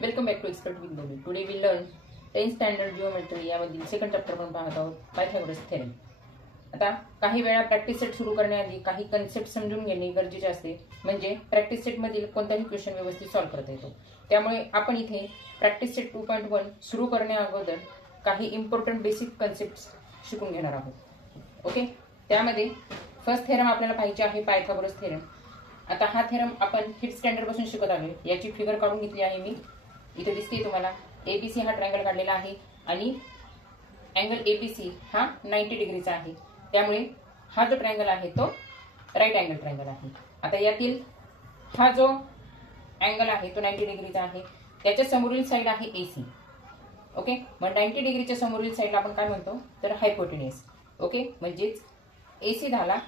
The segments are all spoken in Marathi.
Welcome back to expert with बोली. Today we learn 10th standard geometry यामधील सेकंड चॅप्टर आपण पाहत आहोत, पायथागोरस थेरम. आता काही वेळा प्रॅक्टिस सेट सुरू करण्याआधी काही कन्सेप्ट समजून घेणे गरजेचे असते, म्हणजे प्रॅक्टिस सेट मधील कोणताही क्वेश्चन व्यवस्थित सॉल्व्ह करता येतो. त्यामुळे आपण इथे प्रॅक्टिस सेट 2.1 सुरू करण्याअगोदर काही इम्पॉर्टंट बेसिक कन्सेप्ट्स शिकून घेणार आहोत. ओके, त्यामध्ये फर्स्ट थेरम आपल्याला पाहिजे आहे पायथागोरस थेरम. आता हा थेरम आपण 5th स्टँडर्ड पासून शिकत आहे. याची फिगर काढून घेतली आहे मी. इथे दिसते तुम्हाला एबीसी हा ट्रायंगल काढलेला आहे आणि अँगल एबीसी हा 90 डिग्रीचा आहे. त्यामुळे हा जो ट्रायंगल आहे तो राईट अँगल ट्रायंगल आहे. आता यातील हा जो अँगल आहे तो 90 डिग्रीचा आहे. त्याच्या समोरील साइड आहे एसी. ओके, मग 90 डिग्रीच्या समोरील साइडला आपण काय म्हणतो तर हायपोटेन्यूस. ओके, म्हणजेच एसी झाला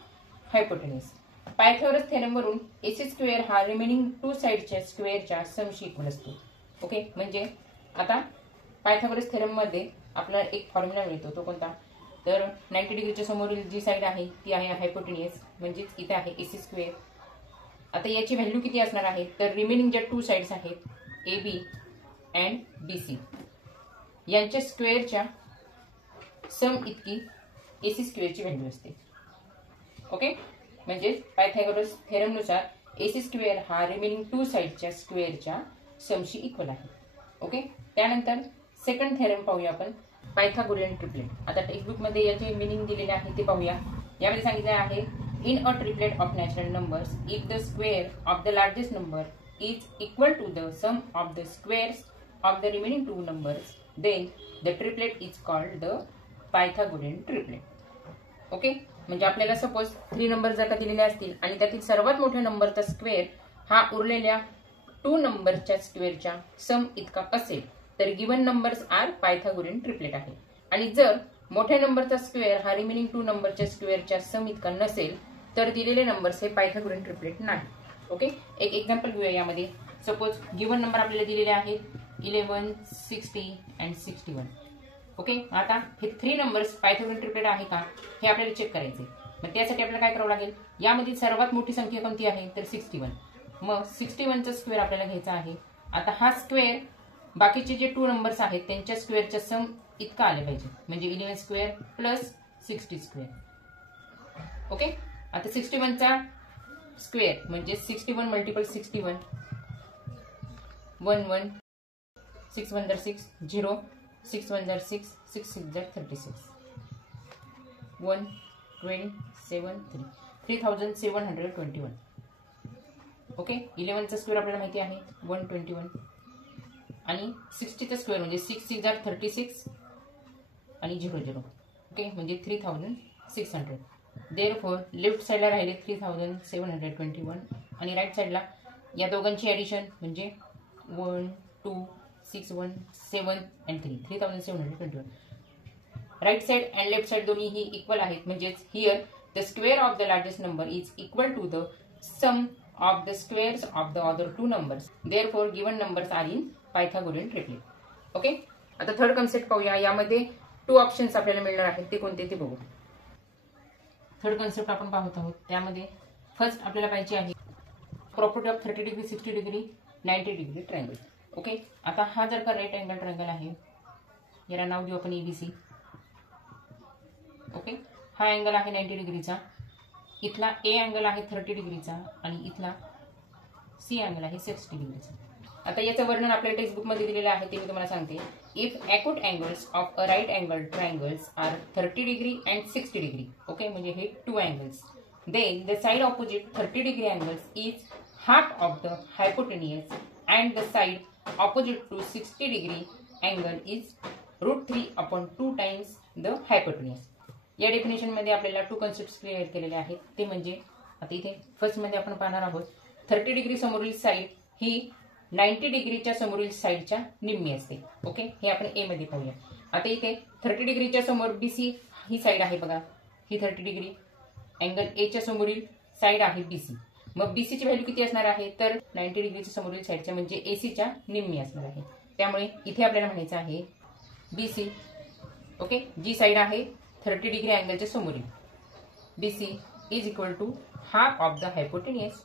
हायपोटेन्यूस. पायथागोरस थेरम वरून एसी स्क्वेअर हा रिमेनिंग 2 साइडच्या स्क्वेअरच्या समशी इक्वल असतो. ओके, म्हणजे आता पायथागोरस थेरम मध्ये आपल्याला एक फॉर्म्युला मिळतो. तो कोणता तर 90 डिग्रीच्या समोरील जी साइड आहे ती आहे हायपोटेन्यूस, म्हणजेच इथे आहे एसी स्क्वेअर. आता याची व्हॅल्यू किती असणार आहे तर रिमेनिंग ज्या 2 साइड्स आहेत A B and B C यांच्या स्क्वेअरच्या सम इतकी एसी स्क्वेअरची व्हॅल्यू असते. ओके, म्हणजे पायथागोरस थेरम नुसार एसी स्क्वेअर हा रिमेनिंग 2 साइडच्या स्क्वेअरच्या समशी इक्वल आहे. ओके, त्यानंतर सेकंड थेरम पाहूया आपण, पायथागोरियन ट्रिपलेट. आता टेक्स्टबुक मध्ये याचे मीनिंग दिलेले आहे ते पाहूया. यामध्ये सांगितले आहे in a triplet of natural numbers if the square of the largest number is equal to the sum of the squares of the remaining 2 numbers then the triplet is called the Pythagorean triplet. Okay, म्हणजे आपल्याला सपोज 3 नंबर जर का दिलेले असतील आणि त्यातील सर्वात मोठ्या नंबरचा स्क्वेअर हा उरलेल्या 2 नंबरच्या स्क्वेअरच्या सम इतका असेल तर given numbers R Pythagorean triplet आहे. आणि जर मोठ्या नंबरचा स्क्वेअर हा रिमेनिंग 2 नंबरच्या स्क्वेअरच्या सम इतका नसेल तर दिलेले नंबर्स हे पायथागोरियन ट्रिपलेट नाही. ओके, एक एक्झाम्पल घेऊया. यामध्ये सपोज गिवन नंबर आपल्याला दिलेले आहेत 11, 60 अँड 61. ओके, आता हे 3 नंबर्स पायथागोरियन ट्रिपलेट आहे का हे आपल्याला चेक करायचे. मग त्यासाठी आपल्याला काय करावं लागेल, यामधील सर्वात मोठी संख्या कोणती आहे तर 61. मग 61चा स्क्वेअर आपल्याला घ्यायचा आहे. आता हा स्क्वेअर बाकीचे जे 2 नंबर्स आहेत त्यांच्या स्क्वेअरच्या सम इतका आले पाहिजे, म्हणजे 11 स्क्वेअर प्लस 60 स्क्वेअर. ओके, आता 61चा स्क्वेअर म्हणजे 61 मल्टिपल 61 1 1 6 1 6 0 6 1 6 6 6 36 1 20 7 3 3721. ओके, 11चा स्क्वेअर आपल्याला माहिती आहे 121 आणि 60चा स्क्वेअर म्हणजे 6 6 36 आणि 0 0. ओके, म्हणजे 3600. देअरफॉर लेफ्ट साइडला राहिले 3721 आणि राईट साइडला या दोघांची ॲडिशन म्हणजे 1 2 6 1 7 and 3 3721. Right side and left side दोन्हीही इक्वल आहेत, म्हणजेच here the square of the largest number is equal to the sum of the squares of the other 2 numbers. Therefore, given numbers are in Pythagorean triplet. Okay, आता थर्ड कन्सेप्ट पाहूया. यामध्ये 2 ऑप्शन्स आपल्याला मिळणार आहेत, ते कोणते ते बघू. थर्ड कन्सेप्ट आपण पाहत आहोत. त्यामध्ये फर्स्ट आपल्याला पाहिजे आहे property of 30 degree 60 degree 90 degree triangle. Okay, आता हा जर का राईट अँगल ट्रायंगल आहे, याला नाव देऊ आपण एबीसी. ओके, हा अँगल आहे 90 डिग्रीचा. इथला ए अँगल आहे 30 डिग्रीचा आणि इथला सी अँगल आहे 60 डिग्रीचा. आता याचं वर्णन आपल्या टेक्स्टबुक मध्ये दिलेलं आहे, ते मी तुम्हाला सांगते. If acute angles of a right angle triangles are 30 degree and 60 degree. Okay, म्हणजे हे 2 angles. Then the side opposite 30 degree angles is half of the hypotenuse and the side opposite to 60 degree angle is √3/2 times the hypotenuse. या डेफिनेशन मध्ये आपल्याला 2 कन्सेप्ट्स क्लिअर केलेले आहेत, ते म्हणजे आता इथे फर्स्ट मध्ये आपण पाहणार आहोत 30 डिग्री समोरील साइड ही 90 डिग्रीच्या समोरील साइडच्या निम्मी असते. ओके, हे आपण ए मध्ये पाहूया. आता इथे 30 डिग्रीच्या समोर बीसी ही साइड आहे बघा, ही 30 डिग्री अँगल एच्या समोरील साइड आहे बीसी. मग बीसीची व्हॅल्यू किती असणार आहे तर 90 डिग्रीच्या समोरील साइडच्या म्हणजे एसीच्या निम्मी असणार आहे. त्यामुळे इथे आपल्याला म्हणायचं आहे बीसी. ओके, जी साइड आहे 30 डिग्री अँगलच्या समोरील BC is equal to half of the hypotenuse,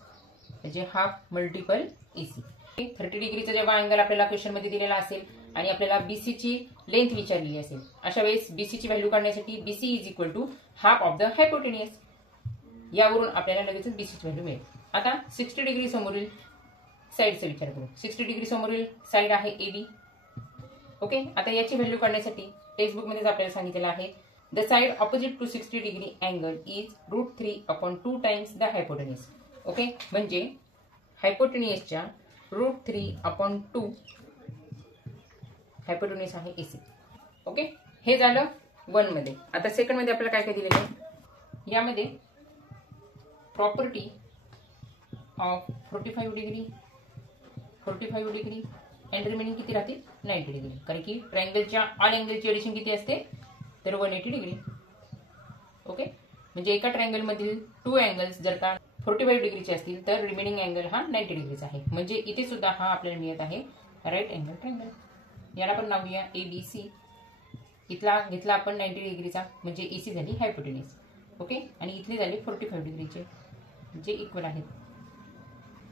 म्हणजे हाफ मल्टिपल EC. 30 डिग्रीचा जेव्हा अँगल आपल्याला क्वेश्चन मध्ये दिलेला असेल आणि आपल्याला बीसी ची लेंथ विचारलेली असेल, अशा वेळेस बीसी ची व्हॅल्यू काढण्यासाठी BC is equal to half of the hypotenuse, यावरून आपल्याला लगेच बीसी ची व्हॅल्यू मिळेल. आता 60 डिग्री समोरील साईडचा विचार करू. 60 डिग्री समोरील साईड आहे एबी. ओके, आता याची व्हॅल्यू काढण्यासाठी टेक्स्ट बुक मध्ये आपल्याला सांगितलेलं आहे the side opposite to 60 degree angle is √3/2 times the hypotenuse. Okay, म्हणजे हायपोटेनियसच्या √3/2 हायपोटेनियस आहे एसी. ओके, हे झालं 1 मध्ये. आता सेकंड मध्ये आपल्याला काय काय दिलेलं आहे, यामध्ये property of 45 degree and remaining किती राहते 90 डिग्री, कारण की ट्रायंगलच्या ऑल अँगलची एडिशन किती असते तर 180 डिग्री. ओके, म्हणजे एका ट्रायंगल मधील 2 अँगल्स जर का 45 डिग्रीचे असतील तर रिमेनिंग अँगल हा 90 डिग्रीचा आहे. म्हणजे इथे सुद्धा हा आपल्याला मिळत आहे राईट अँगल ट्रायंगल. याला पण नाव घेऊया एबीसी. इथला घेतला आपण 90 डिग्रीचा म्हणजे एसी झाली हायपोटेनियस. ओके, आणि इथले झाले 45 डिग्रीचे जे इक्वल आहेत.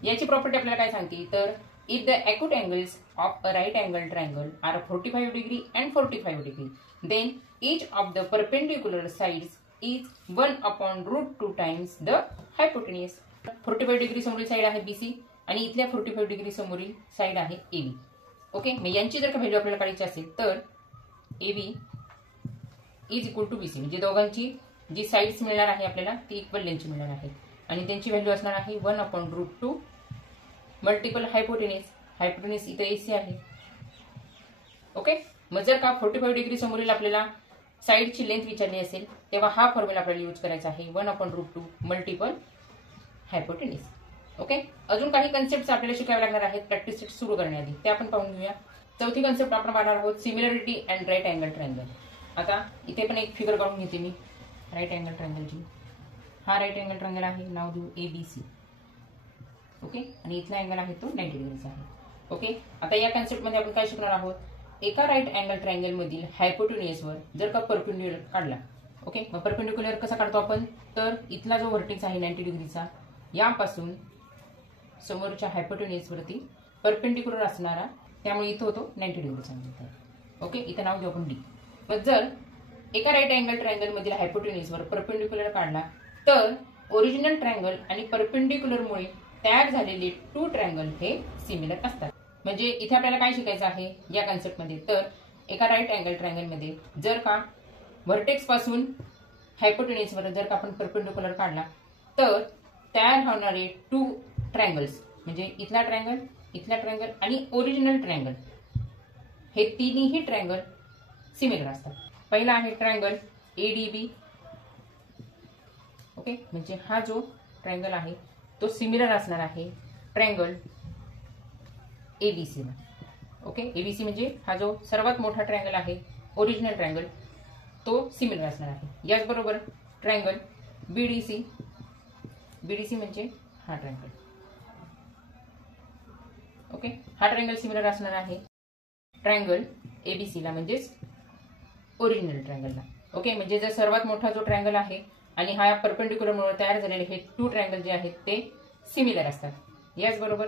याची प्रॉपर्टी आपल्याला काय सांगते तर if the acute angles of a right angle triangle are 45 degree and 45 degree, then each of the perpendicular sides is 1/√2 times the hypotenuse. 45 degree समोरील साइड आहे बीसी आणि इथल्या 45 डिग्री समोरील साइड आहे एबी. ओके, मग यांची जर का व्हॅल्यू आपल्याला काढायची असेल तर AB is equal to BC, म्हणजे दोघांची जी साइड्स मिळणार आहे आपल्याला ती इक्वल लेंथची मिळणार आहे आणि त्यांची व्हॅल्यू असणार आहे 1/√2 मल्टिपल हायपोटेनियस इथे एसी आहे. ओके, मग जर का 45 डिग्री समोरील आपल्याला साइडची लेंथ विचारली असेल तेव्हा हा फॉर्म्युला आपल्याला यूज करायचा आहे 1/√2 मल्टिपल हायपोटेनियस. ओके, अजून काही कन्सेप्ट आपल्याला शिकावे लागणार आहेत प्रॅक्टिस सेट सुरू करण्याआधी, ते आपण पाहून घेऊया. चौथी कन्सेप्ट आपण पाहणार आहोत similarity and right angle triangle. आता इथे पण एक फिगर काढून घेते मी राईट अँगल ट्रायंगलची. हा राईट अँगल ट्रायंगल आहे, नाव देऊ एबीसी. ओके, आणि इथला अँगल आहे तो 90 डिग्रीचा आहे. ओके, आता या कन्सेप्ट मध्ये आपण काय शिकणार आहोत, एका राईट अँगल ट्रायंगल मधील हायपोटेनियसवर जर का परपेंडिक्युलर काढला. ओके, मग परपेंडिक्युलर कसा काढतो आपण तर इथला जो व्हर्टेक्स आहे 90 डिग्रीचा यापासून समोरच्या हायपोटेनियसवरती परपेंडिक्युलर असणारा, त्यामुळे इथं होतो 90 डिग्रीचा. ओके, इथं नाव देऊ आपण डी. मग जर एका राईट अँगल ट्रायंगल मधील हायपोटेनियसवर परपेंडिक्युलर काढला तर ओरिजिनल ट्रायंगल आणि परपेंडिक्युलरमुळे तयार झालेले 2 ट्रायंगल हे सिमिलर असतात. म्हणजे इथे आपल्याला काय शिकायचं आहे या कन्सेप्टमध्ये तर एका राईट अँगल ट्रायंगल मध्ये जर का व्हर्टेक्स पासून हायपोटेनियसवर जर का आपण परपेंडिक्युलर काढला तर तयार होणारे 2 ट्रायंगल्स म्हणजे इथला ट्रायंगल आणि ओरिजिनल ट्रायंगल हे तिन्ही ट्रायंगल सिमिलर असतात. पहिला आहे ट्रायंगल एडीबी. ओके, म्हणजे हा जो ट्रायंगल आहे तो सिमिलर असणार आहे ट्रायंगल एबीसी ला. ओके, एबीसी म्हणजे हा जो सर्वात मोठा ट्रायंगल आहे ओरिजिनल ट्रायंगल तो सिमिलर असणार आहे. याचबरोबर ट्रायंगल बीडीसी म्हणजे हा ट्रायंगल. ओके, हा ट्रायंगल सिमिलर असणार आहे ट्रायंगल एबीसी ला म्हणजेच ओरिजिनल ट्रायंगलला. ओके, म्हणजे जर सर्वात मोठा जो ट्रायंगल आहे आणि हा परपेंडिक्युलर मुळे तयार झालेले हे 2 ट्रायंगल जे आहेत ते सिमिलर असतात. याचबरोबर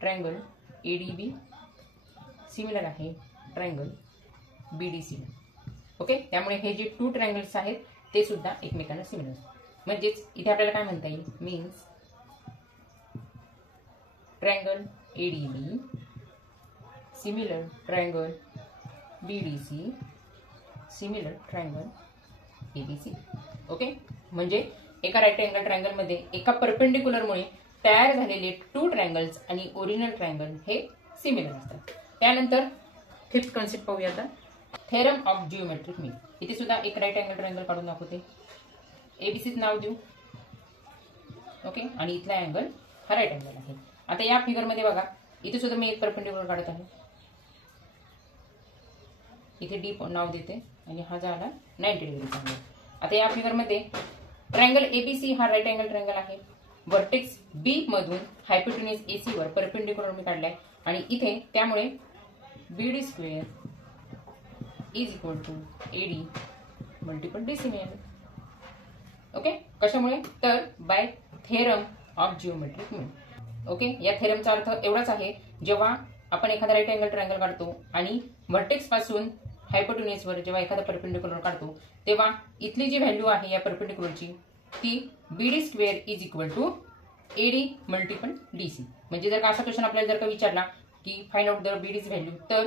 ट्रायंगल एडीबी सिमिलर आहे ट्रायंगल बीडीसी. ओके, त्यामुळे हे जे 2 ट्रायंगल्स आहेत ते सुद्धा एकमेकांना सिमिलर. म्हणजेच इथे आपल्याला काय म्हणता येईल means triangle ADB similar triangle BDC similar triangle ABC. Okay, म्हणजे एका राईट अँगल ट्रायंगल मध्ये एका परपेंडिक्युलरमुळे तयार झालेले 2 ट्रायंगल्स आणि ओरिजिनल ट्रायंगल हे सिमिलर असतात. त्यानंतर फिफ्थ कन्सेप्ट पाहूया आता थेरम ऑफ जिओमेट्रिक मीन. इथे सुद्धा एक राईट अँगल ट्रायंगल काढून दाखवते. एबीसीच नाव देऊ. ओके, आणि इथला अँगल हा राईट अँगल आहे. आता या फिगर मध्ये बघा इथे सुद्धा मी एक परपेंडिक्युलर काढत आहे. इथे डी नाव देते आणि हा झाला 90 डिग्रीचा अँगल. आता या फिगर मध्ये ट्रायंगल एबीसी हा राईट अँगल ट्रायंगल आहे. व्हर्टेक्स बी मधून हायपोटेनियस एसी वर परपेंडिक्युलर मी काढलाय आणि इथे त्यामुळे BD square is equal to AD multiple DC मिळेल. ओके, कशामुळे तर by theorem of geometric mean. Okay, या थेरमचा अर्थ एवढाच आहे, जेव्हा आपण एखादा राईट अँगल ट्रायंगल काढतो आणि व्हर्टेक्स पासून हायपोटेन्युसवर जेव्हा एखादा परपेंडिक्युलर काढतो, तेव्हा इथली जी व्हॅल्यू आहे या परपेंडिक्युलरची ती BD square is equal to AD multiple DC. म्हणजे जर का असा क्वेश्चन आपल्याला जर का विचारला की find out the bidis value, तर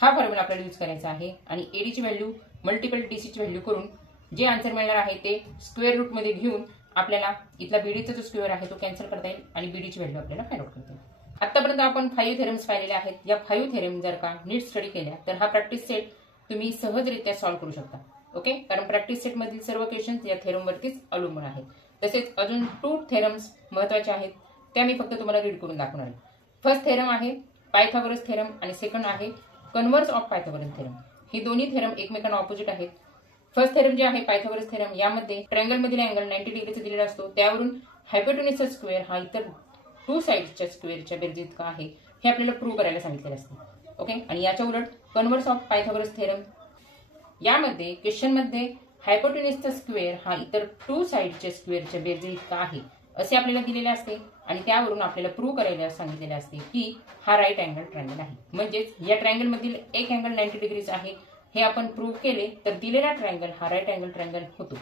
हा फॉर्म्युला आपल्याला यूज करायचा आहे आणि एडीची व्हॅल्यू मल्टिपल डीसीची व्हॅल्यू करून जे आन्सर मिळणार आहे ते स्क्वेअर रूट मध्ये घेऊन आपल्याला इथला बीडीचा जो स्क्वेअर आहे तो कॅन्सल करता येईल आणि बीडीची व्हॅल्यू आपल्याला फाइंड आउट करता येईल. आतापर्यंत आपण 5 थेरम्स पाहिलेले आहेत. या 5 थेरम जर का नीट स्टडी केल्या तर हा प्रॅक्टिस सेट तुम्ही सहजरित्या सॉल्व्ह करू शकता. ओके, कारण प्रॅक्टिस सेट मधील सर्व क्वेश्चन्स या थेरमवरतीच अवलंबून आहेत. तसेच अजून 2 थेरम्स महत्त्वाचे आहेत, त्या मी फक्त तुम्हाला रीड करून दाखवणार आहे. फर्स्ट थेरम आहे पायथागोरस थेरम आणि सेकंड आहे कन्व्हर्स ऑफ पायथागोरस थेरम. ही दोन्ही थेरम एकमेकांना ऑपोजिट आहेत. फर्स्ट थेरम जे आहे पायथागोरस थेरम, यामध्ये ट्रायंगल मधील अँगल 90 डिग्रीचा दिलेला असतो. त्यावरून हायपोटेन्युसचा स्क्वेअर हा इतर 2 साइड्सच्या स्क्वेअरच्या बेरजे इतका आहे हे आपल्याला प्रूव्ह करायला सांगितलेलं असतं. ओके, आणि याच्या उलट कन्व्हर्स ऑफ पायथागोरस थेरम, यामध्ये क्वेश्चन मध्ये हायपोटेन्युसचा स्क्वेअर हा इतर 2 साइडच्या स्क्वेअरच्या बेरजे इतका आहे असे आपल्याला दिलेले असते आणि त्यावरून आपल्याला प्रूव्ह करायला सांगितलेले असते की हा राईट अँगल ट्रायंगल आहे. म्हणजेच या ट्रायंगल मधील एक अँगल 90 डिग्रीज आहे हे आपण प्रूव्ह केले तर दिलेला ट्रायंगल हा राईट अँगल ट्रायंगल होतो.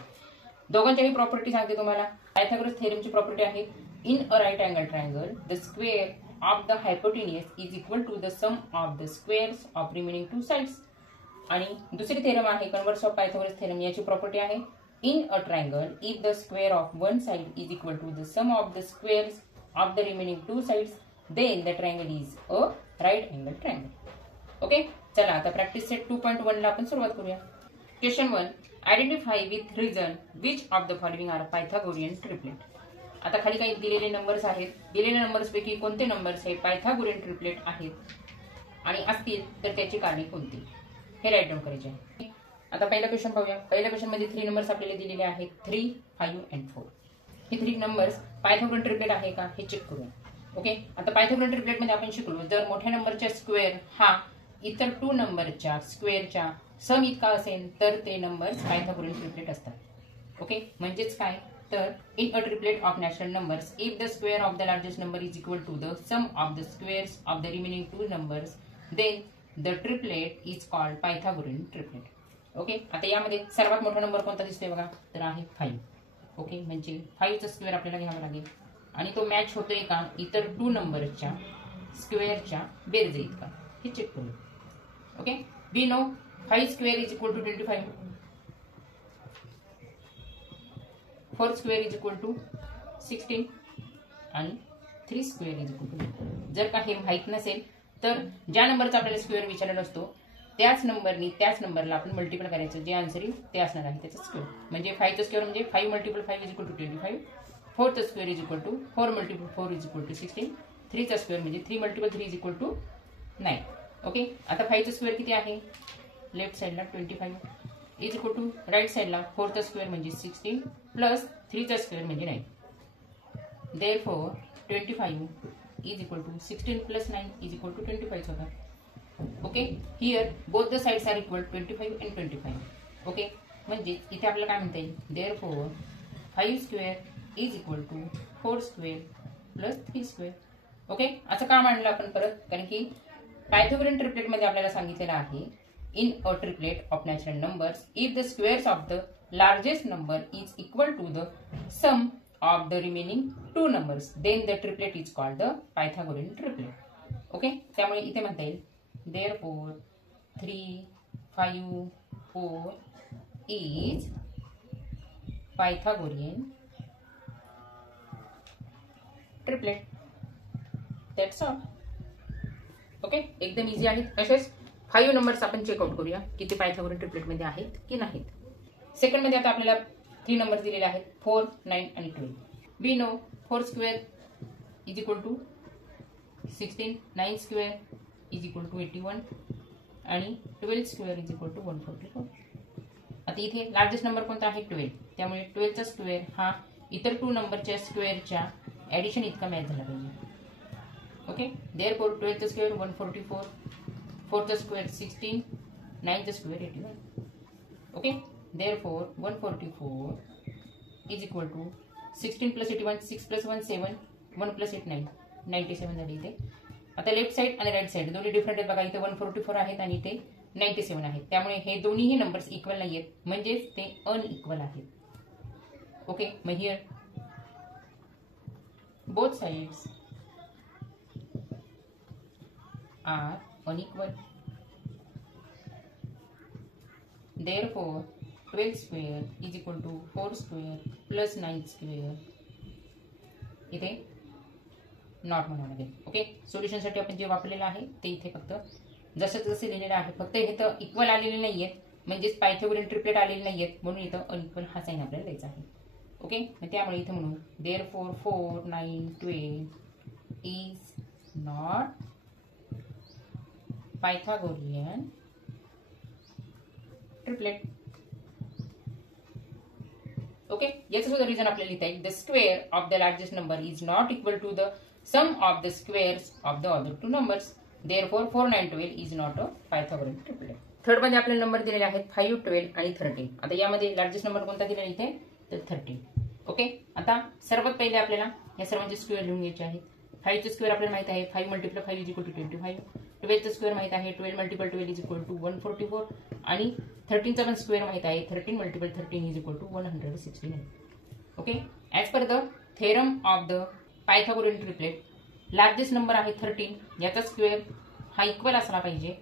दोघांच्याही प्रॉपर्टी सांगते तुम्हाला. पायथागोरस थेरमची प्रॉपर्टी आहे in a right angle triangle the square of the hypotenuse is equal to the sum of the squares of remaining 2 sides. आणि दुसरी थेरम आहे कन्व्हर्स ऑफ पायथागोरस थेरम. याची प्रॉपर्टी आहे in a triangle if the square of one side is equal to the sum of the squares of the remaining 2 sides then the triangle is a right angle triangle. Okay, चला आता प्रॅक्टिस सेट 2.1 ला आपण सुरुवात करूया. Question 1, identify with reason which of the following are Pythagorean triplet. आता खाली काही दिलेले नंबर्स आहेत. दिलेल्या नंबर्स पैकी कोणते नंबर्स हे पायथागोरियन ट्रिपलेट आहेत आणि असतील तर त्याची कारणे कोणती हे राईट डाऊन करायचे आहे. आता पहिला क्वेश्चन पाहूया. पहिल्या क्वेश्चन मध्ये 3 नंबर्स आपल्याला दिलेले आहेत 3, 5 and 4. हे 3 नंबर्स पायथागोरियन ट्रिपलेट आहे का हे चेक करूया. ओके, आता पायथागोरियन ट्रिपलेट मध्ये आपण शिकलो जर मोठ्या नंबरचा स्क्वेअर हा इतर 2 नंबरच्या स्क्वेअरच्या सम इतका असेल तर ते नंबर्स पायथागोरियन ट्रिपलेट असतात. ओके, म्हणजेच काय तर in a triplet of natural numbers if the square of the largest number is equal to the sum of the squares of the remaining 2 numbers then the triplet is called Pythagorean triplet. Okay, आता यामध्ये सर्वात मोठा नंबर कोणता दिसतोय बघा तर आहे 5. ओके, म्हणजे 5 चा स्क्वेअर आपल्याला घ्यावा लागेल आणि तो मॅच होतोय का इतर 2 नंबरच्या स्क्वेअरच्या बेरजे इतका हे चेक करू. Okay, we know 5 square is equal to 25, 4 square is equal to 16 आणि 3 स्क्वेअर इज इक्वल टू. जर का हे माहित नसेल तर ज्या नंबरचा आपल्याला स्क्वेअर विचारलेला असतो त्याच नंबरला आपण मल्टिपल करायचं, जे आन्सर येईल ते असणार आहे त्याचा स्क्वेअर. म्हणजे 5 चा स्क्वेअर म्हणजे 5 मल्टिपल 5 इज इक्वल टू 25, 4 चा square is equal to 4 multiple 4 is equal to 16, 3 चा स्क्वेअर म्हणजे 3 multiple 3 is equal to 9. Okay, आता 5 चा स्क्वेअर किती आहे लेफ्ट साइडला 25 इज इक्वल टू राईट साइडला 4 चा स्क्वेअर म्हणजे 16 प्लस 3 चा स्क्वेअर म्हणजे 9. Therefore 25 is equal to 16 plus 9 is equal to 25 होता. Okay, here both the sides are equal 25 and 25. Okay, म्हणजे इथे आपल्याला काय म्हणता येईल therefore 5 square is equal to 4 square plus 3 square. Okay, असं का मांडलं आपण परत, कारण की पायथागोरियन ट्रिपलेट मध्ये आपल्याला सांगितलेलं आहे in a triplet of natural numbers if the squares of the largest number is equal to the sum of the remaining 2 numbers then the triplet is called the Pythagorean triplet. Okay, त्यामुळे इथे म्हणता येईल therefore 3, 5, 4 is Pythagorean triplet. That's all. Okay, एकदम इझी आहे. तसेच 5 नंबर्स आपण चेकआउट करूया की ते पायथागोरियन ट्रिपलेट मध्ये आहेत की नाहीत. सेकंड मध्ये आता आपल्याला 3 नंबर्स दिलेले आहेत 4, 9 आणि 12. We know 4 square is equal to 16, 9 square is equal to 81 आणि 12 स्क्वेअर इज इक्वल टू 144. आता इथे लार्जेस्ट नंबर कोणता आहे 12, त्यामुळे 12 चा स्क्वेअर हा इतर 2 नंबरच्या स्क्वेअरच्या ऍडिशन इतका मॅच झाला पाहिजे. ओके, देयरफॉर 12 चा स्क्वेअर 144, 4 चा स्क्वेअर 16, 9 चा square 81. Okay, therefore 144 is equal to 16 plus 81, 6 plus 1 7, 1 plus 8 9. 97 झाली इथे. आता लेफ्ट साईड आणि राईट साईड दोन्ही डिफरंट आहेत बघा. इथे 144 आहेत आणि इथे 97 आहेत. त्यामुळे हे दोन्हीही नंबर्स इक्वल नाही आहेत, म्हणजेच ते अनइक्वल आहेत. ओके, मग here both sides are unequal. Therefore, 12 square is equal to 4 square plus 9 square. इथे नॉट म्हणावं लागेल. ओके, सोल्युशनसाठी आपण जे वापरलेलं आहे ते इथे फक्त जसं तसे लिहिलेलं आहे. फक्त हे तर इक्वल आलेले नाही आहेत, म्हणजेच पायथागोरियन ट्रिपलेट आलेले नाही आहेत, म्हणून इथं अनइक्वल हा साईन आपल्याला द्यायचा आहे. ओके, त्यामुळे इथं म्हणून therefore 4, 9, 12 is not Pythagorean triplet. Okay, याचं सुद्धा रिझन आपल्याला लिहिता येईल. The square of the largest number is not equal to the sum of the squares of the other two numbers. Therefore 4, 9, 12 is not a Pythagorean triplet. Third मध्ये आपल्याला नंबर दिलेले आहेत 5, 12 आणि 13. आता यामध्ये लार्जेस्ट नंबर कोणता दिलेला इथे तर 13. ओके, आता सर्वात पहिले आपल्याला या सर्वांचे स्क्वेअर लिहून घ्यायचे आहेत. 5 चे स्क्वेअर आपल्याला माहित आहे 5 × 5 इज इक्वल टू 25. 12 चा स्क्वेअर माहित आहे 12 × 12 इज इक्वल टू 144 आणि 13 चा पण स्क्वेअर माहित आहे 13 × 13 is equal to 169. Okay, as per the theorem of the Pythagorean triplet largest number आहे 13, याचा स्क्वेअर हा इक्वल असला पाहिजे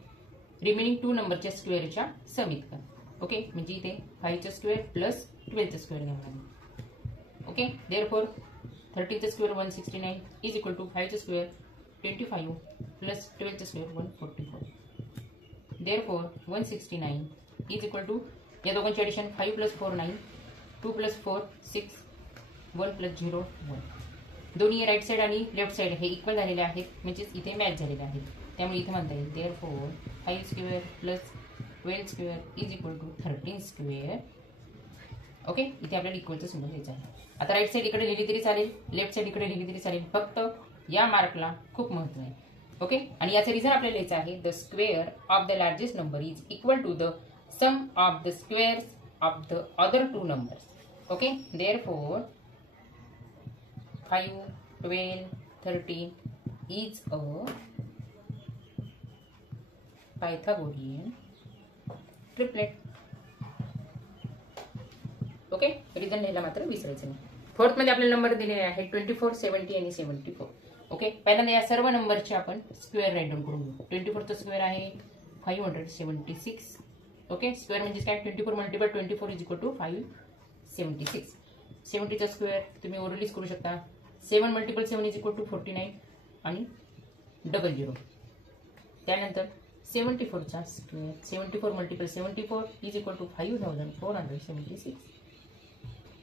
रिमेनिंग 2 नंबरच्या स्क्वेअरच्या सम इतका. ओके, म्हणजे इथे 5 चा स्क्वेअर प्लस 12 चा स्क्वेअर घ्यावा लागेल. ओके, देअरफॉर 13 चा स्क्वेअर 169 इज इक्वल टू 5 चा स्क्वेअर 25 plus 12 चा square 144. Therefore 169 is equal to या दोघांची ॲडिशन 5 + 4 9, 2 + 4 6, 1 + 0 1. दोन्ही राईट साईड आणि लेफ्ट साईड हे इक्वल झालेले आहेत, म्हणजेच इथे मॅच झालेले आहेत. त्यामुळे इथे म्हणता येईल therefore 5 square plus 12 square is equal to 13 square. Okay, इथे आपल्याला इक्वलचं सिम्बॉल द्यायचं आहे. आता राईट साईड इकडे लिहिली तरी चालेल, लेफ्ट साईड इकडे लिहिली तरी चालेल, फक्त या मार्कला खूप महत्व आहे. ओके, आणि याचं रिझन आपल्याला लिहायचं आहे the square of the largest number is equal to the sum of the squares of the other 2 numbers. Okay, therefore 5, 12, 13 is a Pythagorean triplet. Okay, reason लिहायला मात्र विसरायचं नाही. फोर्थ मध्ये आपल्याला नंबर दिलेले आहेत 24, 70 आणि 74. ओके, पहिल्यांदा या सर्व नंबरचे आपण स्क्वेअर राईट डाऊन करून घेऊ. 24 चा स्क्वेअर आहे 576. ओके, स्क्वेअर म्हणजे काय 24 × 24 इज इक्वल टू 576. 70 चा स्क्वेअर तुम्ही ओरलीच करू शकता 7 × 7 इज इक्वल टू 49 आणि 00. त्यानंतर 74 चा square 74 × 74 is equal to 5476.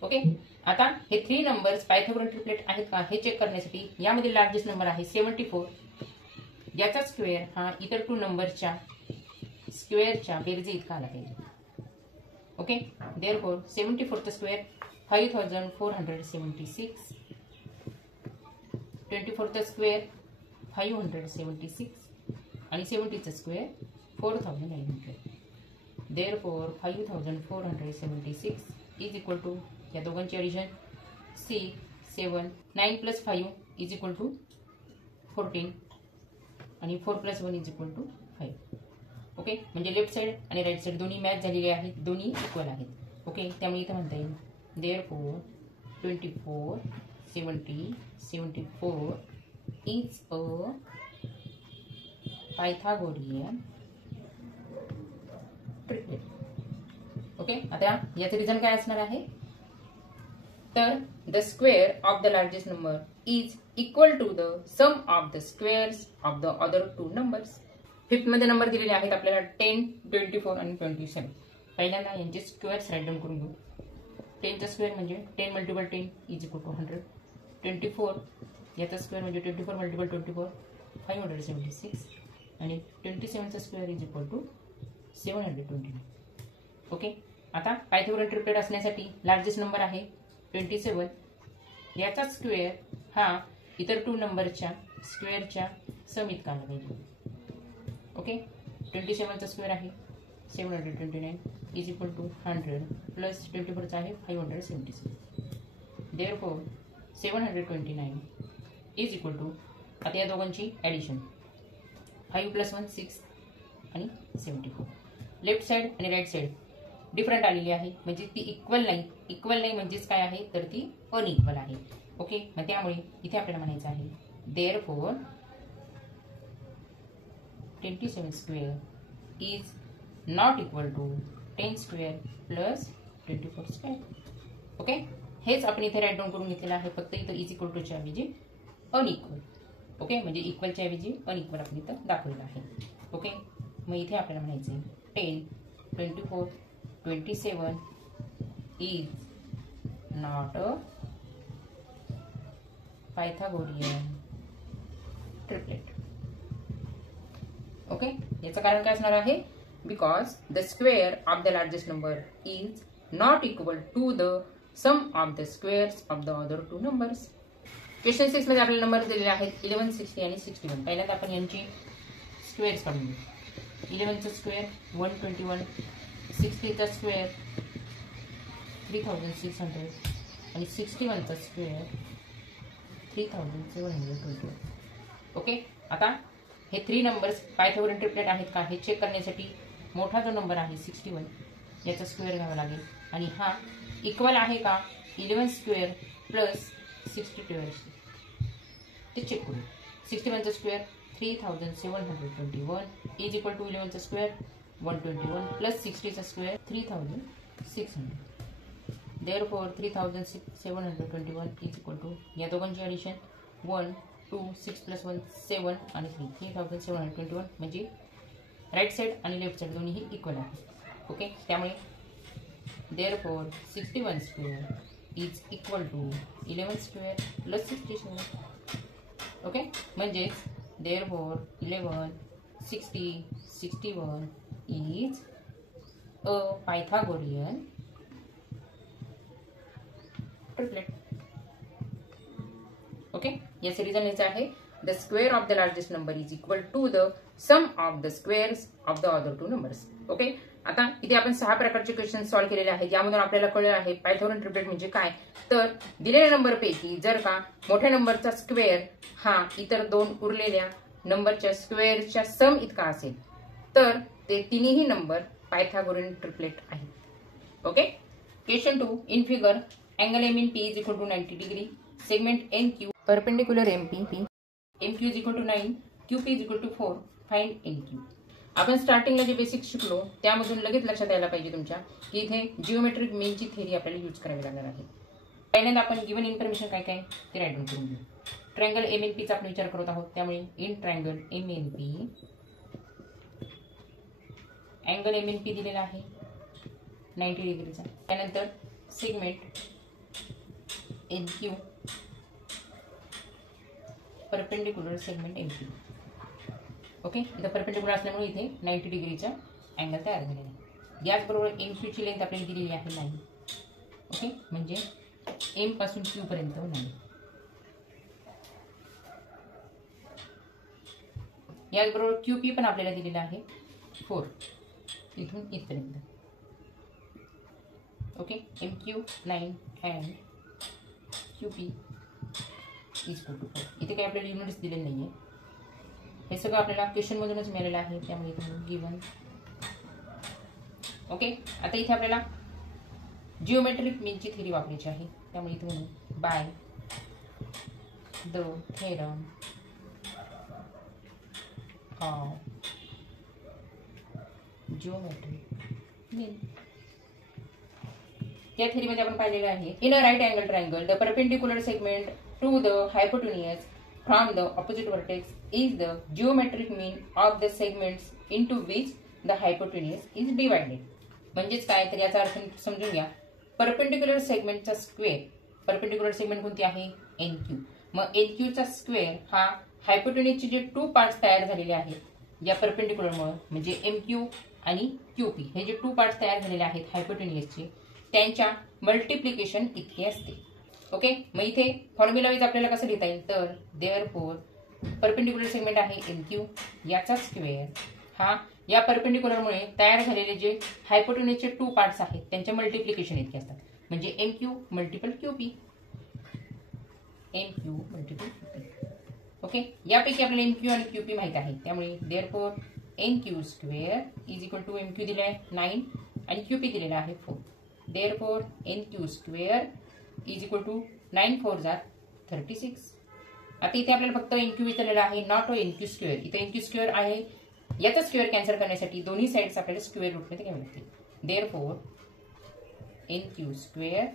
Okay, आता हे 3 नंबर्स पायथागोरियन ट्रिपलेट आहेत का हे चेक करण्यासाठी यामध्ये लार्जेस्ट नंबर आहे 74. याचा स्क्वेअर हा इतर 2 नंबरच्या स्क्वेअरच्या बेरजे इतका आला पाहिजे. ओके, देअरफॉर 74 चा स्क्वेअर 5476. 24 चा स्क्वेअर 576 आणि 70 चा square 4900. Therefore 5476 is equal to या दोघांची ॲडिशन 6, 7, 9 + 5 इज इक्वल टू 14 आणि 4 + 1 इज इक्वल टू 5. ओके, म्हणजे लेफ्ट साईड आणि राईट साईड दोन्ही मॅच झालेले आहेत, दोन्ही इक्वल आहेत. ओके, त्यामुळे इथं म्हणता येईल therefore 24, 70, 74 is a Pythagorean triplet. Okay, आता याचं रिझन काय असणार आहे तर the square of the largest number is equal to the sum of the squares of the other 2 numbers. Fifth मध्ये नंबर दिलेले आहेत आपल्याला 10, 24 आणि 27. पहिल्यांदा यांचे स्क्वेअर्स राईट डाऊन करून घेऊ. 10 चा स्क्वेअर म्हणजे 10 × 10 इज इक्वल टू 100. 24 याचा स्क्वेअर म्हणजे 24 × 24 576 आणि 27 चा square is equal to 729. Okay, आता पायथागोरियन ट्रिपलेट असण्यासाठी लार्जेस्ट नंबर आहे 27. याचा स्क्वेअर हा इतर 2 नंबरच्या स्क्वेअरच्या सम इतका आला पाहिजे. ओके, 27 चा स्क्वेअर आहे 729 इज इक्वल टू 100 प्लस 24 चा आहे 576. देअरफॉर 729 इज इक्वल टू आता या दोघांची ॲडिशन 5 + 1 6 आणि 74. लेफ्ट साईड आणि राईट साईड डिफरंट आलेली आहे, म्हणजे ती इक्वल नाही. इक्वल नाही म्हणजेच काय आहे, तर ती अनइक्वल आहे. ओके, मग त्यामुळे इथे आपल्याला म्हणायचं आहे therefore 27 square is not equal to 10 square plus 24 square. Okay, हेच आपण इथे राईट डाऊन करून घेतलेलं आहे. फक्त इथं इज इक्वल टूच्या ऐवजी अनइक्वल. ओके, म्हणजे इक्वलच्या ऐवजी अनइक्वल आपण इथं दाखवलेलं आहे. ओके, मग इथे आपल्याला म्हणायचं आहे 10, 24, 27 is not a Pythagorean triplet. Okay, याचं कारण काय असणार आहे, because the square of the largest number is not equal to the sum of the squares of the other two numbers. Question 6 मध्ये आपल्याला नंबर दिलेले आहेत 11, 60 आणि 61. पहिल्यांदा आपण यांची स्क्वेअर्स काढून घेऊ. 11चा स्क्वेअर 121, 60चा स्क्वेअर 3600 आणि 61चा स्क्वेअर 3721. ओके, आता हे 3 नंबर्स पायथागोरियन ट्रिपलेट आहेत का हे चेक करण्यासाठी मोठा जो नंबर आहे 61 याचा स्क्वेअर घ्यावा लागेल, आणि हा इक्वल आहे का 11 स्क्वेअर प्लस 62 ते चेक करू. 61चा स्क्वेअर 3721 इज इक्वल टू 11चा स्क्वेअर 121 प्लस 60चा square 3600. Therefore 3721 is equal to या दोघांची ॲडिशन 1, 2, 6 + 1 7 आणि 3 3721, म्हणजे राईट साईड आणि लेफ्ट साईड दोन्हीही इक्वल आहे. ओके, त्यामुळे therefore 61 square is equal to 11 square plus 67. Okay, म्हणजेच therefore 11, 60, 61 is a Pythagorean triplet. Okay, याचे रिझन याचं आहे the square of the largest number is equal to the sum of the squares of the other two numbers. Okay, आता इथे आपण 6 प्रकारचे क्वेश्चन सॉल्व्ह केलेले आहेत. यामधून आपल्याला कळलं आहे पायथागोरियन ट्रिपलेट म्हणजे काय. तर दिलेल्या नंबरपैकी जर का मोठ्या नंबरचा स्क्वेअर हा इतर 2 उरलेल्या नंबरच्या स्क्वेअरच्या सम इतका असेल तर ते तिन्ही नंबर पायथागोरियन ट्रिपलेट आहेत. Okay, question 2 in figure angle M N P is equal to 90 degree, segment N Q perpendicular M P M Q is equal to 9, Q P is equal to 4, find N Q. आपण स्टार्टिंगला जे बेसिक्स शिकलो त्यामधून लगेच लक्षात यायला पाहिजे तुमच्या की इथे जिओमेट्रिक मीनची थेरी आपल्याला यूज करावी लागणार आहे. पहिल्यांदा आपण गिवन इन्फॉर्मेशन काय काय ते राईट डाऊन करून घेऊ. ट्रायंगल एम एन पीचा आपण विचार करत आहोत, त्यामुळे in triangle M N P angle M N P दिलेला आहे 90 डिग्रीचा. त्यानंतर segment N Q perpendicular segment N Q. Okay, इथं परपेंडिक्युलर असल्यामुळे इथे 90 डिग्रीचा अँगल तयार झालेला आहे. याचबरोबर एम क्यूची लेंथ आपल्याला दिलेली आहे 9. ओके, म्हणजे एम पासून क्यू पर्यंत 9. याचबरोबर क्यू पी पण आपल्याला दिलेला आहे 4 इथून इथपर्यंत. Okay, M Q 9 and Q P is to 4. इथे काही आपल्याला युनिट्स दिलेले नाही आहे, हे सगळं आपल्याला क्वेश्चनमधूनच मिळालेलं आहे, त्यामुळे इथे गिवन. ओके, आता इथे आपल्याला जिओमेट्रिक मीनची थेरी वापरायची आहे, त्यामुळे इथे म्हणून by the theorem of geometric mean. या थेरीमध्ये आपण पाहिलेलं आहे in a right angle triangle the perpendicular segment to the hypotenuse from the opposite vertex is the geometric mean of the segments into which the hypotenuse is divided. म्हणजेच काय, तर याचा अर्थ समजून घ्या. परपेंडिक्युलर सेगमेंटचा स्क्वेअर, परपेंडिक्युलर सेगमेंट कोणती आहे एन क्यू. मग एन क्यूचा स्क्वेअर हा हायपोटेन्युसचे जे 2 पार्ट्स तयार झालेले आहेत या परपेंडिक्युलरमुळे, म्हणजे एम क्यू आणि क्यू पी हे जे 2 पार्ट्स तयार झालेले आहेत हायपोटेन्युसचे त्यांच्या मल्टिप्लिकेशन इतके असते. ओके, मग इथे फॉर्म्युला वाईज आपल्याला कसं लिहिता येईल, तर देअरफॉर परपेंडिक्युलर सेगमेंट आहे एन क्यू, याचा स्क्वेअर हा या परपेंडिक्युलरमुळे तयार झालेले जे हायपोटेन्युसचे 2 पार्ट्स आहेत त्यांच्या मल्टिप्लिकेशन इतके असतात, म्हणजे M Q multiple Q P, M Q multiple Q P. Okay, यापैकी आपल्याला एन क्यू आणि क्यू पी माहित आहे, त्यामुळे therefore N Q square is equal to N Q दिला आहे 9 आणि क्यू पी दिलेला आहे 4. Therefore N Q square is equal to 9 4 जार 36. आता इथे आपल्याला फक्त एन क्यू विचारलेला आहे, नॉट एन क्यू स्क्वेअर. इथे एन क्यू स्क्वेअर आहे, याचा स्क्वेअर कॅन्सल करण्यासाठी दोन्ही साइड्स आपल्याला स्क्वेअर रूटमध्ये घ्यावे लागतील. Therefore N Q square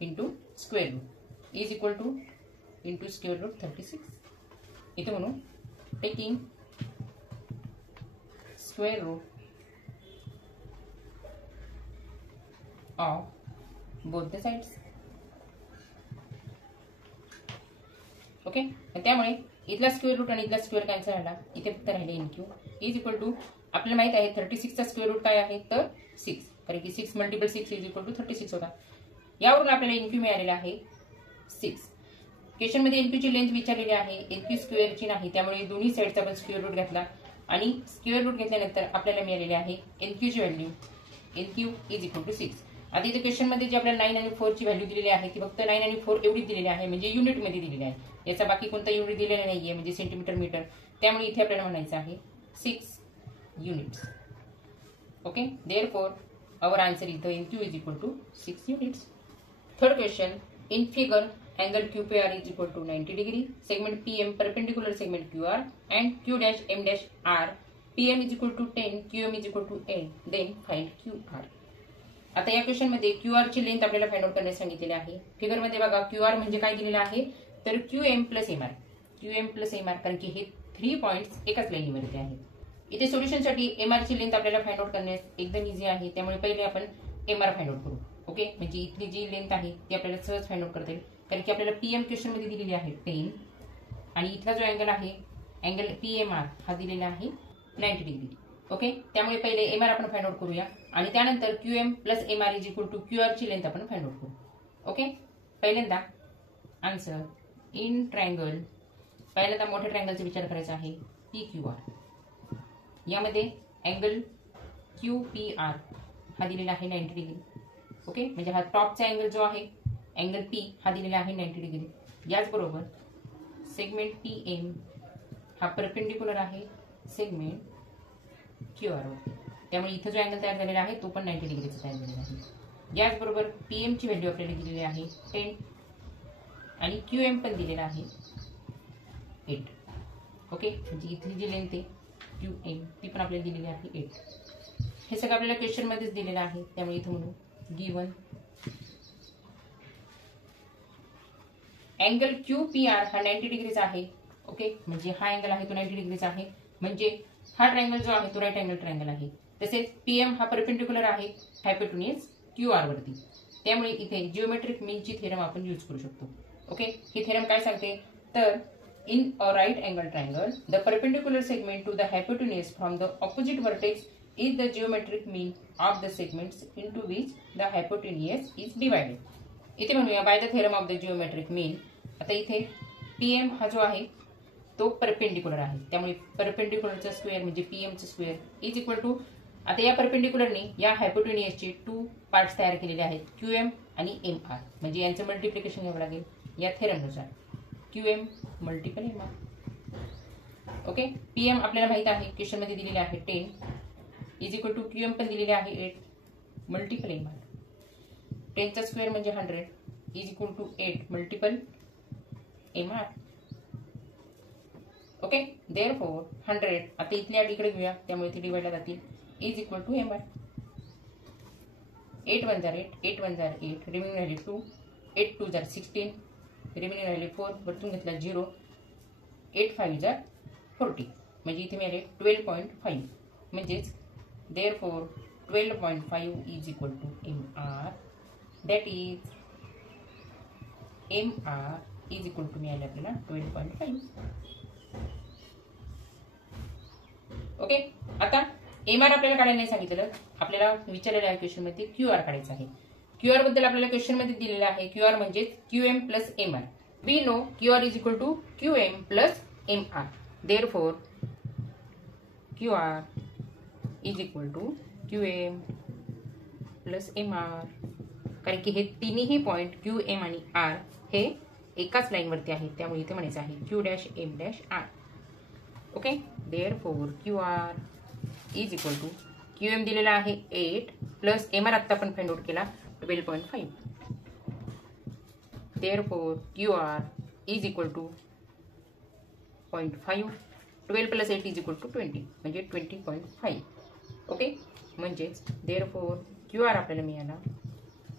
into square root is equal to into square root 36. इथे म्हणून taking square root of both the sides. Okay, त्यामुळे इथला स्क्वेअर रूट आणि इथला स्क्वेअर कॅन्सल झाला, इथे फक्त राहिले N Q is equal to आपल्याला माहित आहे 36चा स्क्वेअर रूट काय आहे तर 6, कारण की 6 मल्टिपल 6 इज इक्वल टू 36 होता. यावरून आपल्याला एन क्यू मिळालेला आहे 6. क्वेश्चनमध्ये एन क्यूची लेंथ विचारलेली आहे, एन क्यू स्क्वेअरची नाही, त्यामुळे दोन्ही साइडचा आपण स्क्वेअर रूट घेतला आणि स्क्वेअर रूट घेतल्यानंतर आपल्याला मिळालेले आहे एन क्यूची value, N Q is equal to 6. आता इथे क्वेश्चनमध्ये जे आपल्याला 9 आणि 4 ची व्हॅल्यू दिलेली आहे ती फक्त 9 आणि 4 एवढी दिलेली आहे, म्हणजे युनिटमध्ये दिलेली आहे, याचा बाकी कोणता युनिट दिलेला नाहीये, म्हणजे सेंटीमीटर मीटर. त्यामुळे इथे आपल्याला म्हणायचं आहे 6 units. Okay, therefore our answer is the N Q is equal to 6 units. Third question, in figure angle QPR is equal to 90 degree, segment PM perpendicular segment QR and Q dash M dash R, PM is equal to 10, QM is equal to 8, then find QR. आता या क्वेश्चन मध्ये QR ची लेंथ आपल्याला फाइंड आउट करण्यास सांगितलेली आहे. फिगर मध्ये बघा QR म्हणजे काय दिलेलं आहे तर QM plus MR, QM plus MR, कारण की हे 3 पॉइंट्स एकाच लाईनीवरती आहेत. इथे सोल्युशनसाठी MR ची लेंथ आपल्याला फाइंड आउट करण्यास एकदम इझी आहे, त्यामुळे पहिले आपण MR फाइंड आउट करू. ओके, म्हणजे इथली जी लेंथ आहे ती आपल्याला सहज फाइंड आउट करता येईल, कारण की आपल्याला पीएम क्वेश्चन मध्ये दिलेली आहे 10 आणि इथला जो अँगल आहे अँगल पीएमआर हा दिलेला आहे 90 डिग्री. ओके, त्यामुळे पहिले एमआर आपण फाइंड आउट करूया आणि त्यानंतर QM plus MR is equal to QR ची लेंथ आपण फाइंड आउट करू. ओके, पहिल्यांदा आन्सर इन ट्रायंगल, पहिल्यांदा मोठ्या ट्रायंगलचा विचार करायचा आहे PQR. यामध्ये अँगल QPR हा दिलेला आहे 90 डिग्री. ओके, म्हणजे हा टॉपचा अँगल जो आहे अँगल P हा दिलेला आहे 90 डिग्री. याचबरोबर सेगमेंट PM हा परपेंडिक्युलर आहे सेगमेंट QR वर, त्यामुळे इथं जो अँगल तयार झालेला आहे तो पण 90 डिग्रीचा तयार झालेला आहे. याचबरोबर PM ची व्हॅल्यू आपल्याला दिलेली आहे 10 आणि QM पण दिलेला आहे 8. ओके, म्हणजे इथली जी लेंथ आहे QM ती पण आपल्याला दिलेली आहे 8. हे सगळं आपल्याला क्वेश्चन मध्येच दिलेलं आहे, त्यामुळे इथं म्हणू गिवन अँगल QPR हा 90 डिग्रीचा आहे. ओके, म्हणजे हा अँगल आहे तो 90 डिग्रीचा आहे, म्हणजे हा ट्रायंगल जो आहे तो राईट अँगल ट्रायंगल आहे. तसेच PM हा परपेंडिक्युलर आहे हायपोटेन्यूज QR वरती, त्यामुळे इथे जिओमेट्रिक मीनची थेरम आपण यूज करू शकतो. ओके, ही थेरम काय सांगते तर in a right angle triangle the perpendicular segment to the hypotenuse from the opposite vertex is the geometric mean of the segments into which the hypotenuse is divided. इथे म्हणूया by the theorem of the geometric mean. आता इथे PM हा जो आहे तो परपेंडिक्युलर आहे, त्यामुळे परपेंडिक्युलरचा स्क्वेअर म्हणजे PM चा स्क्वेअर इज इक्वल टू, आता या परपेंडिक्युलरने या हायपोटेन्यूजचे 2 पार्ट्स तयार केलेले आहेत QM आणि MR, म्हणजे यांचं मल्टिप्लिकेशन घ्यावं लागेल या थेरमनुसार QM multiple MR. Okay, PM आपल्याला माहित आहे क्वेश्चन मध्ये दिलेले आहे 10 इज इक्वल टू QM पण दिलेले आहे 8 मल्टिपल MR. 10 चा स्क्वेअर म्हणजे 100 is equal to 8 multiple MR. Okay, therefore 100 आता इथल्या इकडे घेऊया, त्यामुळे ती डिवाइडला जातील इज इक्वल टू MR. 8 1 जार 8, 8 1 जार 8, रिमेनिंग राहिले 2, 8 2 जार 16, रिमेनिंग राहिले 4, वरतून घेतला 0, 8 5 जार 40, म्हणजे इथे मिळाले 12.5. म्हणजेच therefore 12.5 is equal to MR, that is MR is equal to मिळाले आपल्याला 12.5. ओके, आता MR आपल्याला काढायला नाही सांगितलेलं, आपल्याला विचारलेलं आहे क्वेश्चन मध्ये QR काढायचं आहे. QR बद्दल आपल्याला क्वेश्चन मध्ये दिलेलं आहे QR म्हणजे QM plus MR. We know QR is equal to QM plus MR, therefore QR is equal to QM plus MR, कारण की हे तिन्ही पॉइंट QM आणि R हे एकाच लाईनवरती आहेत, त्यामुळे इथे म्हणायचं आहे Q dash M dash R. Okay, therefore Q R is equal to Q M दिलेला आहे 8 प्लस एम आर आत्ता आपण फाइंड आउट केला 12.5. Therefore Q R is equal to 0.5. 12 plus 8 is equal to 20 म्हणजे 20.5. ओके, म्हणजेच देअरफॉर क्यू आर आपल्याला मिळाला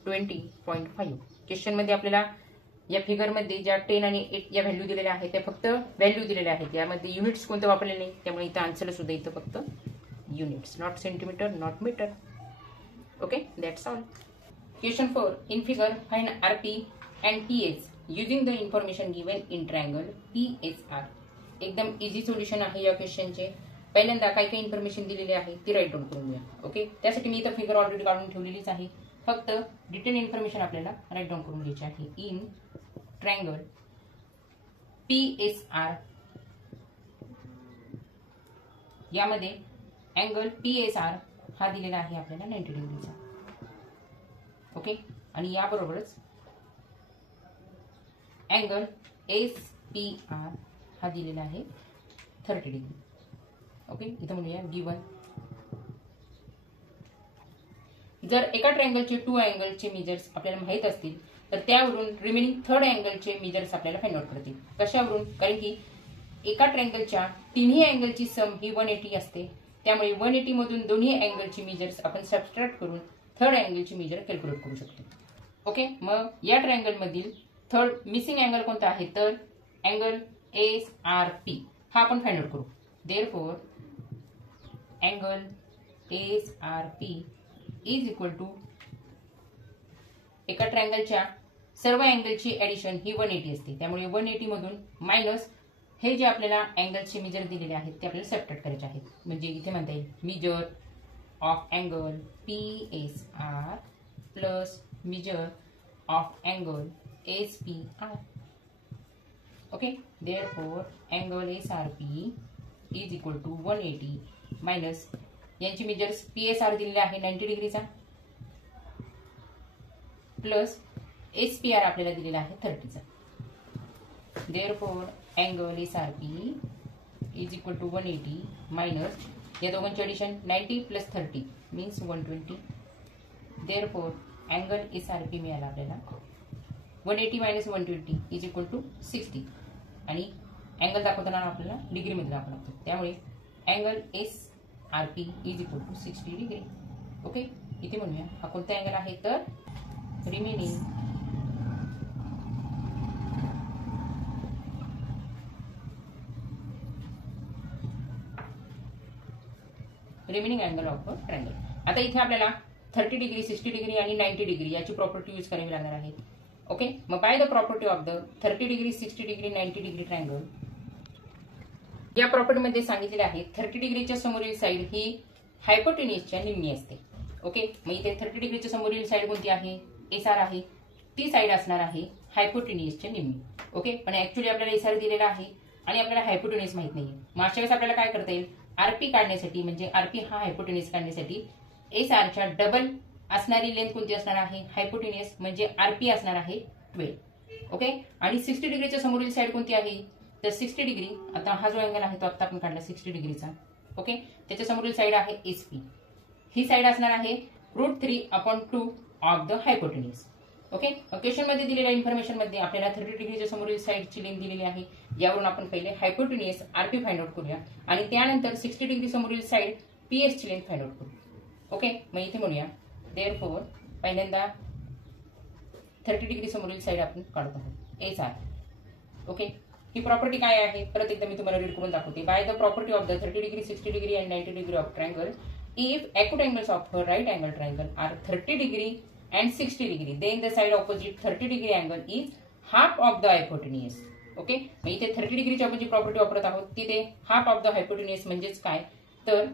20.5. क्वेश्चनमध्ये आपल्याला या फिगरमध्ये ज्या 10 आणि 8 या व्हॅल्यू दिलेल्या आहेत त्या फक्त व्हॅल्यू दिलेल्या आहेत, यामध्ये युनिट्स कोणते वापरले नाही, त्यामुळे इथं आन्सर सुद्धा इथं फक्त units, not centimetre, not metre. Okay, that's all. Question 4. In figure find RP and PS using the information given in triangle PSR. एकदम इझी सोल्युशन आहे या क्वेश्चनचे. पहिल्यांदा काय काय इन्फॉर्मेशन दिलेली आहे ती राईट डाऊन करून घ्या. ओके, त्यासाठी मी इथं फिगर ऑलरेडी काढून ठेवलेलीच आहे, फक्त डिटेल इन्फॉर्मेशन आपल्याला राईट डाऊन करून घ्यायची आहे. इन ट्रायंगल पीएसआर यामध्ये अँगल पीएसआर हा दिलेला आहे आपल्याला 90 डिग्रीचा. ओके, आणि याबरोबरच अँगल एसपीआर हा दिलेला आहे 30 डिग्री. ओके, इथं म्हणूया गिवन. जर एका ट्रायंगलचे 2 अँगलचे मेजर्स आपल्याला माहित असतील तर त्यावरून रिमेनिंग 3rd अँगलचे मेजर्स आपल्याला फाइंड आउट करतील. कशावरून? कारण की एका ट्रायंगलच्या तिन्ही अँगलची सम ही 180 असते, त्यामुळे 180 मधून दोन्ही अँगलची मेजर्स आपण सबट्रॅक्ट करून 3rd अँगलची मेजर कॅल्क्युलेट करू शकतो. ओके, मग या ट्रायंगल मधील 3rd मिसिंग अँगल कोणता आहे तर अँगल एसआरपी हा आपण फाइंड आउट करू. Therefore angle SRP is equal to एका ट्रायंगलच्या सर्व अँगलची ऍडिशन ही 180 असते, त्यामुळे 180 मधून मायनस हे जे आपल्याला अँगलचे मेजर दिलेले आहेत ते आपल्याला सबट्रॅक्ट करायचे आहेत. म्हणजे इथे म्हणता येईल measure of angle PSR plus measure of angle SPR. Okay, therefore angle SRP is equal to 180 minus यांची मेजर्स पीएसआर दिलेले आहे 90 डिग्रीचा प्लस एसपीआर आपल्याला दिलेला आहे 30चा. Therefore angle SRP is equal to 180 minus या दोघांची addition 90 plus 30 means 120. Therefore angle SRP मिळाला आपल्याला 180 मायनस 120 इज इक्वल टू 60. आणि अँगल दाखवताना आपल्याला डिग्रीमध्ये दाखवावं लागतं, त्यामुळे angle SRP is equal to 60 degree. Okay, इथे म्हणूया हा कोणता अँगल आहे तर remaining angle of a triangle. आता इथे आपल्याला 30 डिग्री 60 डिग्री आणि 90 डिग्री याची प्रॉपर्टी यूज करावी लागणार आहे. ओके, मग bye the property of the 30 degree 60 degree 90 degree triangle या प्रॉपर्टीमध्ये सांगितलेले आहे 30 डिग्रीच्या समोरील साईड ही हायपोटेन्यूजच्या निम्मी असते. ओके, मग इथे 30 डिग्रीच्या समोरील साईड कोणती आहे एसआर आहे, ती साईड असणार आहे हायपोटेन्यूजच्या निम्मी. ओके, पण ऍक्च्युली आपल्याला एसआर दिलेला आहे आणि आपल्याला हायपोटेन्यूज माहित नाहीये. मग अशा वेळेस आपल्याला काय करता येईल आरपी काढण्यासाठी, म्हणजे आरपी हा हायपोटेन्यूज काढण्यासाठी एसआरच्या डबल असणारी लेंथ कोणती असणार आहे हायपोटेन्यूज, म्हणजे आरपी असणार आहे 12. ओके, आणि 60 डिग्रीच्या समोरील साईड कोणती आहे तर 60 डिग्री. आता हा जो अँगल आहे तो आता आपण काढला 60 डिग्रीचा. ओके, त्याच्या समोरील साईड आहे एसपी, ही साईड असणार आहे √3/2 ऑफ द हायपोटेन्यूज. ओके, क्वेश्चन मध्ये दिलेल्या इन्फॉर्मेशन मध्ये आपल्याला 30 डिग्रीच्या समोरील साईडची लेंथ दिलेली आहे, यावरून आपण पहिले हायपोटेन्यूज आरपी फाइंड आउट करूया आणि त्यानंतर 60 डिग्री समोरील साईड पीएस ची लेंथ फाइंड आउट करू. ओके, मग इथे म्हणूया देअरफॉर पहिल्यांदा 30 डिग्री समोरील साईड आपण काढत आहोत एसआर. ओके, ही प्रॉपर्टी काय आहे परत एकदा मी तुम्हाला रीड करून दाखवते. Bye the property of the 30 degree 60 degree and 90 degree of triangle if acute angles of a right angle triangle are 30 degree and 60 degree, then the side opposite 30 degree angle is half of the hypotenuse. Okay, मग इथे 30 डिग्रीची आपण जी प्रॉपर्टी वापरत आहोत तिथे हाफ ऑफ द हायपोटेन्यूज म्हणजेच काय तर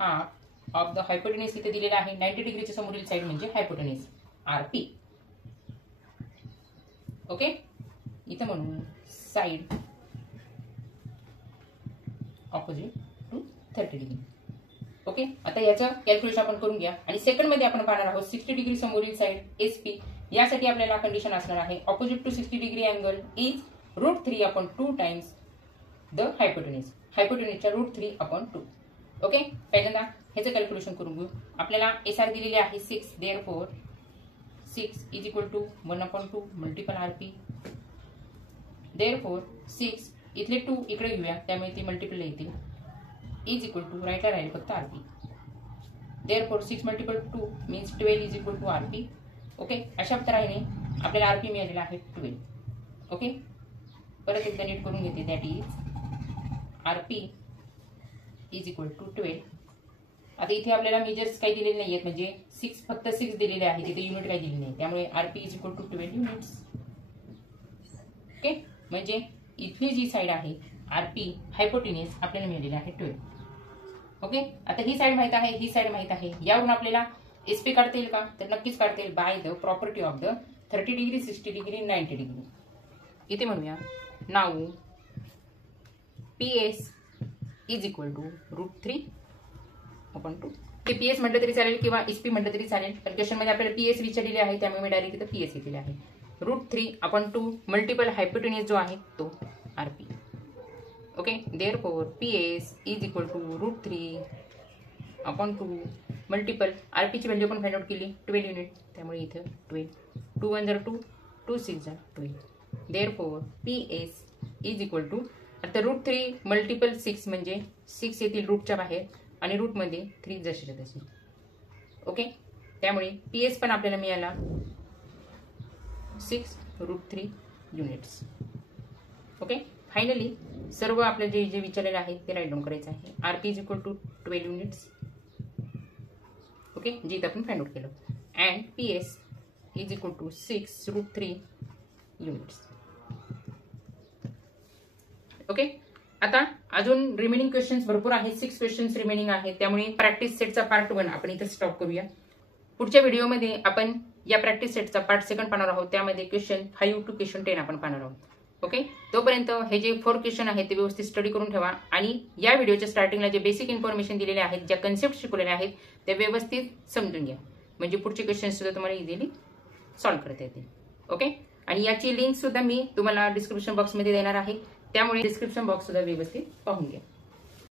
हाफ ऑफ द हायपोटेन्यूज इथे दिलेला आहे 90 डिग्रीच्या समोरील साईड म्हणजे हायपोटेन्यूज आरपी. ओके, इथे म्हणून side opposite to 30 degree. Okay, आता याचं कॅल्क्युलेशन आपण करून घ्या आणि सेकंड मध्ये आपण पाहणार आहोत 60 डिग्री समोरील साईड एसपी यासाठी आपल्याला कंडिशन असणार आहे opposite to 60 degree angle is √3/2 times the hypotenuse. हायपोटेन्यूजच्या √3/2. ओके, पहिल्यांदा ह्याचं कॅल्क्युलेशन करून घेऊ. आपल्याला SR दिलेली आहे 6. Therefore 6 is equal to 1/2 multiple RP. Therefore 6 इथले 2 इकडे घेऊया, त्यामुळे ती मल्टिपल येतील. इज इक्वल टू राईटला राहील फक्त RP. Therefore 6 multiple 2 means 12 is equal to RP. Okay, अशा तऱ्हेने आपल्याला RP मिळालेला आहे 12. ओके, परत एकदा नीट करून घेते. That is RP is equal to 12. आता इथे आपल्याला मेजर्स काही दिलेले नाही आहेत, म्हणजे 6 फक्त 6 दिलेले आहे, तिथे युनिट काही दिलेली नाही, त्यामुळे RP is equal to 12 units. Okay, म्हणजे इथली जी साईड आहे RP हायपोटेन्यूज आपल्याला मिळालेली आहे 12. ओके, आता ही साईड माहित आहे, ही साईड माहित आहे. यावरून आपल्याला SP काढता येईल का? तर नक्कीच काढता येईल by the property of the 30 degree 60 degree 90 degree. इथे म्हणूया now PS is equal to √3/2. ते PS म्हटलं तरी चालेल किंवा SP म्हटलं तरी चालेल, पण क्वेश्चन मध्ये आपल्याला PS विचारलेली आहे, त्यामुळे मी डायरेक्ट इथं PS लिहिलेले आहे. √3/2 मल्टिपल हायपोटेन्यूज जो आहे तो RP. Okay, therefore PS is equal to √3/2 multiple RP ची व्हॅल्यू पण फाइंड आउट केली 12 युनिट, त्यामुळे इथं 12. 2 1 जार 2, 2 6 जार 12. Therefore PS is equal to, आता √3 मल्टिपल 6 म्हणजे 6 येतील रूटच्या बाहेर आणि रूटमध्ये 3 जशीच्या तशी. ओके, त्यामुळे PS पण आपल्याला मिळाला 6√3 युनिट्स. ओके, फायनली सर्व आपले जे विचारलेले आहे ते राईट डाऊन करायचं आहे. RP is equal to 12 units. Okay, जे इथं आपण फाइंड आउट केलं. And PS is equal to 6√3 units. Okay, आता अजून रिमेनिंग क्वेश्चन्स भरपूर आहेत. 6 क्वेश्चन्स रिमेनिंग आहेत, त्यामुळे प्रॅक्टिस सेटचा पार्ट 1 आपण इथे स्टॉप करूया. पुढच्या व्हिडिओमध्ये आपण या प्रॅक्टिस सेटचा पार्ट 2 पाहणार आहोत. त्यामध्ये क्वेश्चन 5 टू क्वेश्चन 10 आपण पाहणार आहोत. ओके, तोपर्यंत हे जे 4 क्वेश्चन आहेत ते व्यवस्थित स्टडी करून ठेवा आणि या व्हिडिओच्या स्टार्टिंगला जे बेसिक इन्फॉर्मेशन दिलेले आहेत, ज्या कन्सेप्ट शिकवलेल्या आहेत ते व्यवस्थित समजून घ्या, म्हणजे पुढचे क्वेश्चन सुद्धा तुम्हाला इझिली सॉल्व्ह करता येतील. ओके, आणि याची लिंक सुद्धा मी तुम्हाला डिस्क्रिप्शन बॉक्समध्ये देणार आहे, त्यामुळे डिस्क्रिप्शन बॉक्स सुद्धा व्यवस्थित पाहून घ्या.